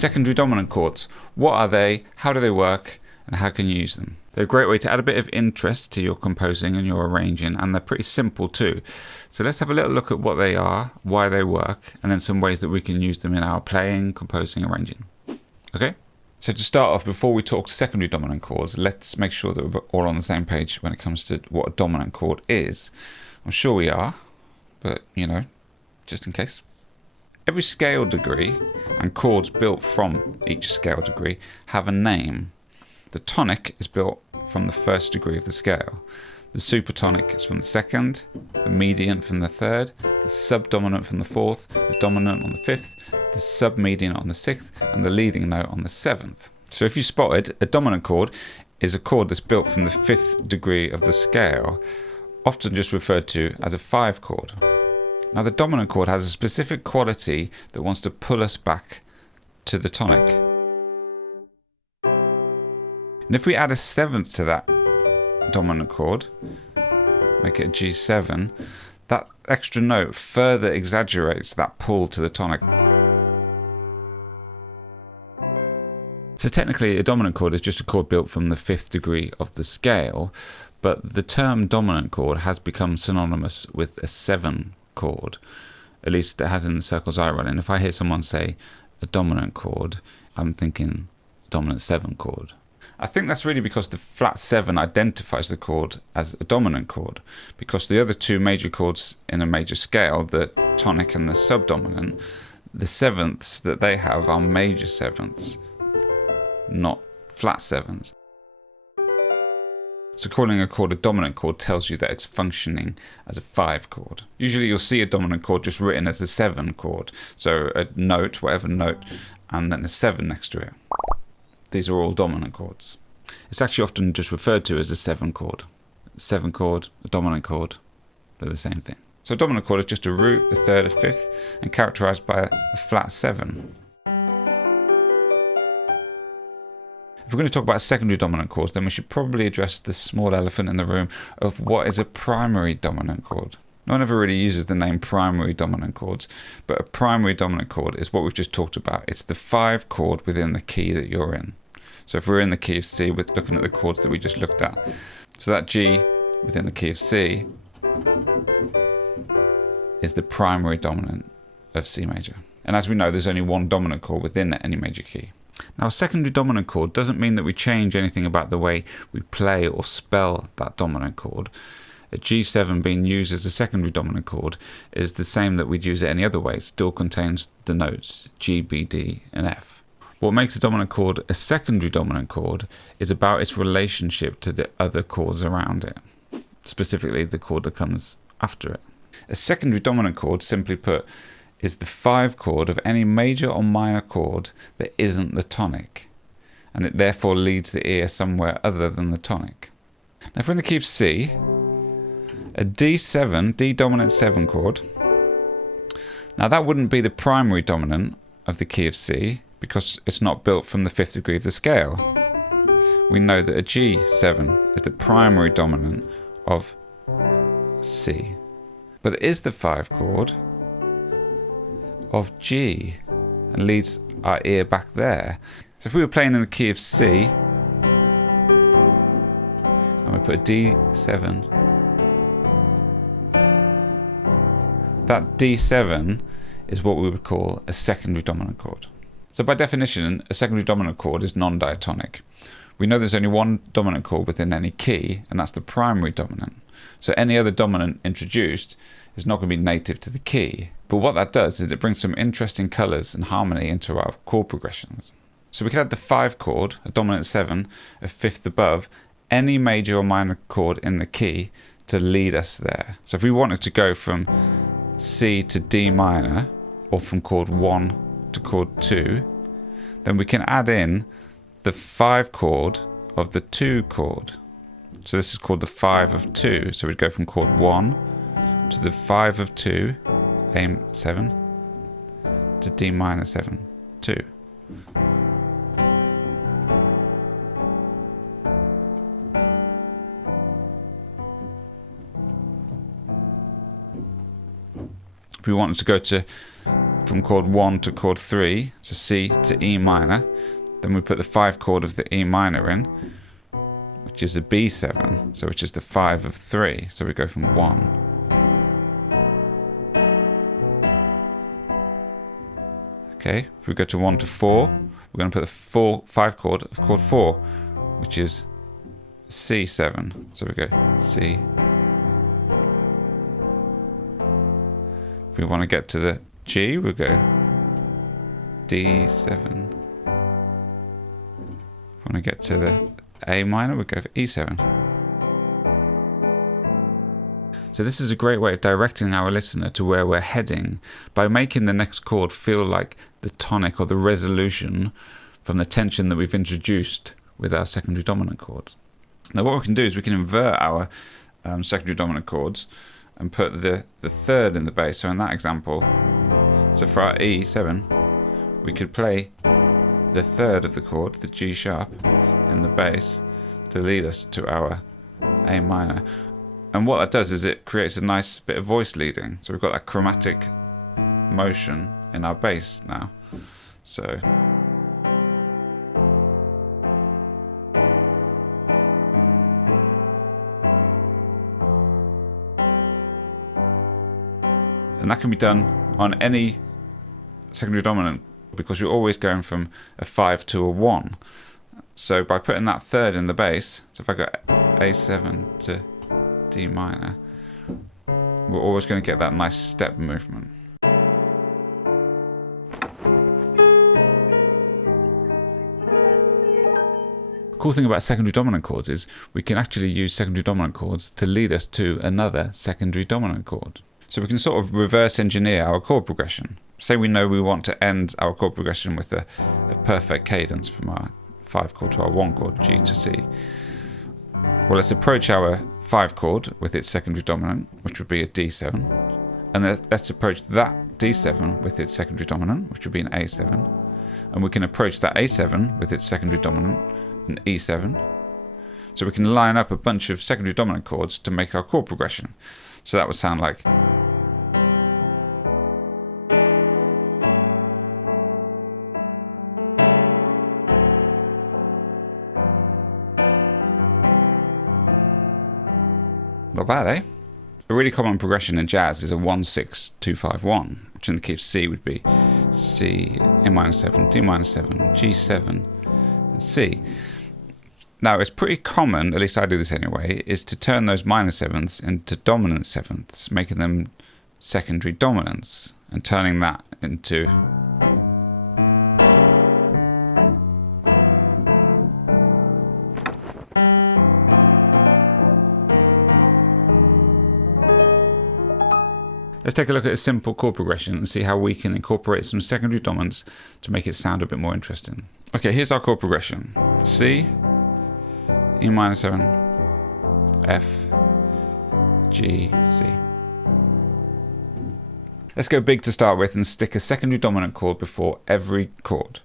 Secondary dominant chords. What are they? How do they work? And how can you use them? They're a great way to add a bit of interest to your composing and your arranging, and they're pretty simple too. So let's have a little look at what they are, why they work, and then some ways that we can use them in our playing, composing, arranging. Okay? So to start off, before we talk secondary dominant chords, let's make sure that we're all on the same page when it comes to what a dominant chord is. I'm sure we are, but you know, just in case. Every scale degree and chords built from each scale degree have a name. The tonic is built from the first degree of the scale. The supertonic is from the second, the median from the third, the subdominant from the fourth, the dominant on the fifth, the submedian on the sixth, and the leading note on the seventh. So if you spotted, a dominant chord is a chord that's built from the fifth degree of the scale, often just referred to as a 5 chord. Now the dominant chord has a specific quality that wants to pull us back to the tonic. And if we add a seventh to that dominant chord, make it a G7, that extra note further exaggerates that pull to the tonic. So technically a dominant chord is just a chord built from the fifth degree of the scale, but the term dominant chord has become synonymous with a 7 chord. At least it has in the circles I run in. If I hear someone say a dominant chord, I'm thinking dominant 7 chord. I think that's really because the flat 7 identifies the chord as a dominant chord, because the other two major chords in a major scale, the tonic and the subdominant, the sevenths that they have are major sevenths, not flat 7s. So calling a chord a dominant chord tells you that it's functioning as a 5 chord. Usually you'll see a dominant chord just written as a 7 chord, so a note, whatever note, and then a 7 next to it. These are all dominant chords. It's actually often just referred to as a 7 chord. A 7 chord, a dominant chord, they're the same thing. So a dominant chord is just a root, a third, a fifth, and characterized by a flat 7. If we're going to talk about secondary dominant chords, then we should probably address the small elephant in the room of what is a primary dominant chord. No one ever really uses the name primary dominant chords, but a primary dominant chord is what we've just talked about. It's the 5 chord within the key that you're in. So if we're in the key of C, we're looking at the chords that we just looked at. So that G within the key of C is the primary dominant of C major. And as we know, there's only one dominant chord within any major key. Now, a secondary dominant chord doesn't mean that we change anything about the way we play or spell that dominant chord. A G7 being used as a secondary dominant chord is the same that we'd use it any other way. It still contains the notes G, B, D, and F. What makes a dominant chord a secondary dominant chord is about its relationship to the other chords around it, specifically the chord that comes after it. A secondary dominant chord, simply put, is the 5 chord of any major or minor chord that isn't the tonic, and it therefore leads the ear somewhere other than the tonic. Now if we're in the key of C, a D7, D dominant 7 chord, now that wouldn't be the primary dominant of the key of C because it's not built from the 5th degree of the scale. We know that a G7 is the primary dominant of C, but it is the 5 chord of G and leads our ear back there. So if we were playing in the key of C and we put a D7, that D7 is what we would call a secondary dominant chord. So by definition, a secondary dominant chord is non-diatonic. We know there's only one dominant chord within any key, and that's the primary dominant. So any other dominant introduced is not going to be native to the key. But what that does is it brings some interesting colours and harmony into our chord progressions. So we could add the 5 chord, a dominant 7, a 5th above, any major or minor chord in the key to lead us there. So if we wanted to go from C to D minor, or from chord 1 to chord 2, then we can add in the 5 chord of the 2 chord. So this is called the 5 of 2. So we'd go from chord 1 to the 5 of 2, A7, to D minor 7, 2. If we wanted to go to from chord 1 to chord 3, so C to E minor. Then we put the 5 chord of the E minor in, which is a B7, so which is the 5 of 3. So we go from 1. Okay, if we go to 1 to 4, we're going to put the 5 chord of chord 4, which is C7. So we go C. If we want to get to the G, we'll go D7. If we want to get to the A minor, we'll go for E7. So this is a great way of directing our listener to where we're heading by making the next chord feel like the tonic or the resolution from the tension that we've introduced with our secondary dominant chord. Now what we can do is we can invert our secondary dominant chords and put the third in the bass. So in that example, so for our E7, we could play the third of the chord, the G sharp, in the bass to lead us to our A minor. And what that does is it creates a nice bit of voice leading. So we've got that chromatic motion in our bass now. So and that can be done on any secondary dominant because you're always going from a 5 to a 1. So by putting that third in the bass, so if I go A7 to D minor, we're always going to get that nice step movement. The cool thing about secondary dominant chords is we can actually use secondary dominant chords to lead us to another secondary dominant chord. So we can sort of reverse engineer our chord progression. Say we know we want to end our chord progression with a perfect cadence from our 5 chord to our 1 chord, G to C. Well, let's approach our 5 chord with its secondary dominant, which would be a D7, and then let's approach that D7 with its secondary dominant, which would be an A7, and we can approach that A7 with its secondary dominant, an E7. So we can line up a bunch of secondary dominant chords to make our chord progression. So that would sound like not bad, eh? A really common progression in jazz is a 1-6-2-5-1, which in the key of C would be C, A minor 7, D minor 7, G7, and C. Now, it's pretty common, at least I do this anyway, is to turn those minor 7ths into dominant 7ths, making them secondary dominants, and turning that into Let's take a look at a simple chord progression and see how we can incorporate some secondary dominants to make it sound a bit more interesting. Okay, here's our chord progression. C, E minor 7, F, G, C. Let's go big to start with and stick a secondary dominant chord before every chord.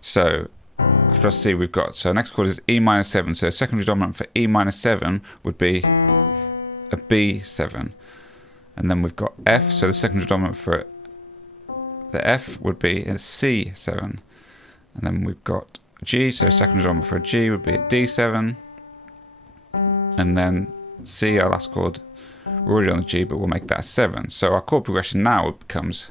So after our C we've got, so our next chord is E minor 7, so secondary dominant for E minor 7 would be a B7. And then we've got F, so the secondary dominant for the F would be a C7. And then we've got G, so secondary dominant for a G would be a D7. And then C, our last chord, we're already on the G, but we'll make that a 7. So our chord progression now becomes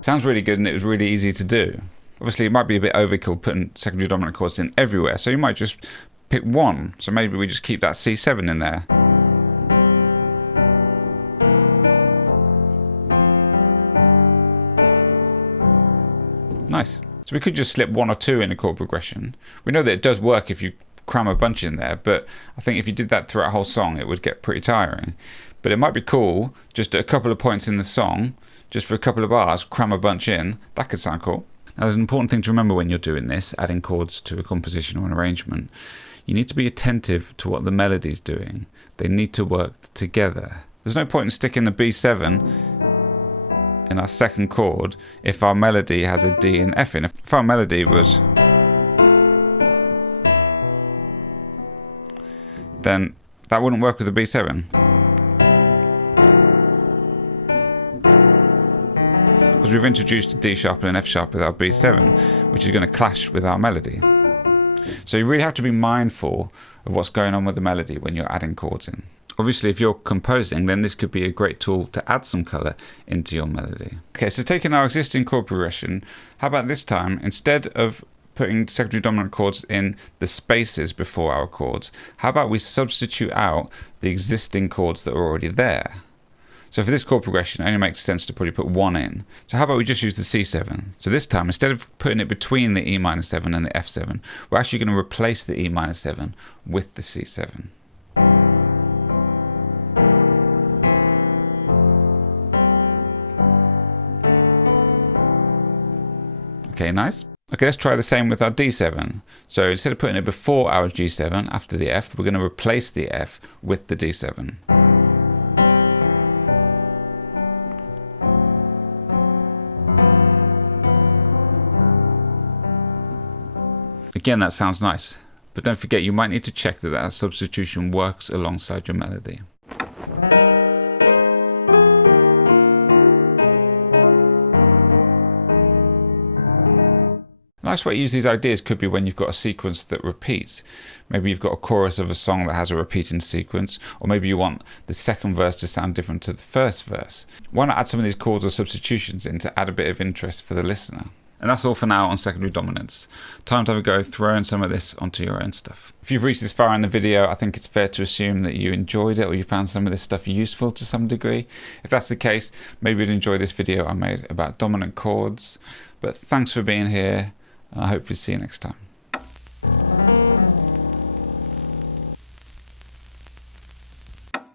sounds really good, and it was really easy to do. Obviously, it might be a bit overkill putting secondary dominant chords in everywhere, so you might just pick one. So maybe we just keep that C7 in there. Nice. So we could just slip 1 or 2 in a chord progression. We know that it does work if you cram a bunch in there, but I think if you did that throughout a whole song, it would get pretty tiring. But it might be cool, just at a couple of points in the song, just for a couple of bars, cram a bunch in. That could sound cool. Now, there's an important thing to remember when you're doing this, adding chords to a composition or an arrangement. You need to be attentive to what the melody's doing. They need to work together. There's no point in sticking the B7 in our second chord if our melody has a D and F in. If our melody was then that wouldn't work with the B7. Because we've introduced a D sharp and an F sharp with our B7, which is going to clash with our melody. So you really have to be mindful of what's going on with the melody when you're adding chords in. Obviously, if you're composing, then this could be a great tool to add some colour into your melody. Okay, so taking our existing chord progression, how about this time, instead of putting secondary dominant chords in the spaces before our chords, how about we substitute out the existing chords that are already there? So for this chord progression, it only makes sense to probably put one in. So how about we just use the C7? So this time, instead of putting it between the E minor 7 and the F7, we're actually going to replace the E minor 7 with the C7. Okay, nice. Okay, let's try the same with our D7. So instead of putting it before our G7 after the F, we're going to replace the F with the D7. Again, that sounds nice, but don't forget you might need to check that that substitution works alongside your melody. A nice way to use these ideas could be when you've got a sequence that repeats. Maybe you've got a chorus of a song that has a repeating sequence, or maybe you want the second verse to sound different to the first verse. Why not add some of these chords or substitutions in to add a bit of interest for the listener? And that's all for now on secondary dominants. Time to have a go throwing some of this onto your own stuff. If you've reached this far in the video, I think it's fair to assume that you enjoyed it or you found some of this stuff useful to some degree. If that's the case, maybe you'd enjoy this video I made about dominant chords. But thanks for being here, and I hope to see you next time.